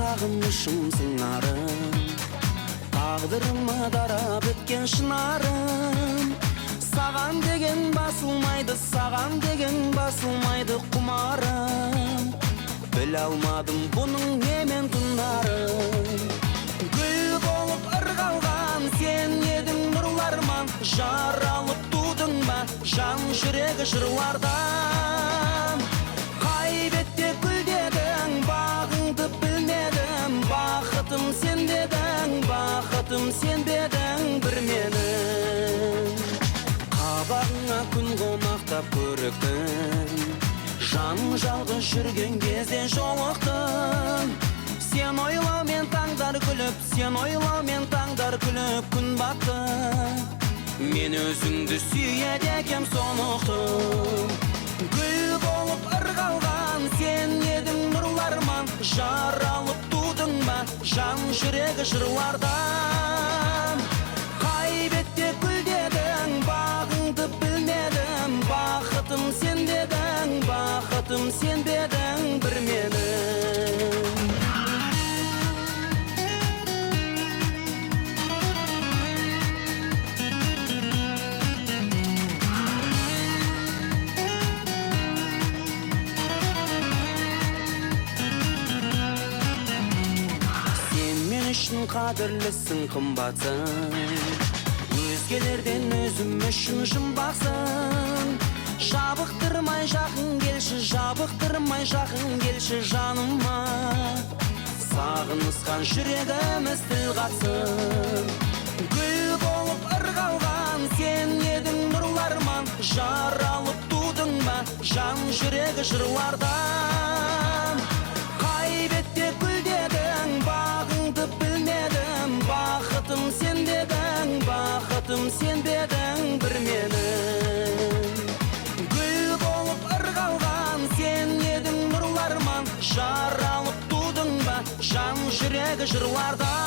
сағынышымсың нарым, тағдырыма дарап өткен шынарым. Саған деген басылмайды, саған деген басылмайды құмарым. Біле алмадым бұның немен тынарын. Гүл болып ырғалған сен едің нұрларман, жаралып тудың ба жан жүрегі жырлардан. Қайбетте гүлдедің, бағыңды білмедім, бақытым сен дедің, бақытым сен дедің бір менің. Қабағыңа күн қонақтап көріктің, жан жалғыз жүрген кезде жолықтың. Сен ойлаумен таңдар күліп, сен ойлаумен таңдар күліп күн батты. Мен өзіңді сүйеді екем сонықты. Гүл болып ырғалған сен едің нұрларман, жаралып тудың ба жан жүрегі жырлардан. Қайбетте гүлдедің, бағыңды білмедім, бақытым сен дедің, бақытым сен дедің бір менің. Үшін қадірлісің, қымбатсың, өзгелерден өзім үшін жұмбақсың. Жабықтырмай жақын келші, жабықтырмай жақын келші жаныма. Сағынысқан жүрегіміз тіл қатсын. Гүл болып ырғалған сен едің нұрларман, жаралып тудың ба жан жүрегі жырлардан. Қайбетте гүлдедің, бағыңды білмедім, бақытым сен дедің, бақытым сен дедің бір менің. Гүл болып ырғалған сен едің нұрларман, жаралып тудың ба жан жүрегі жырлардан.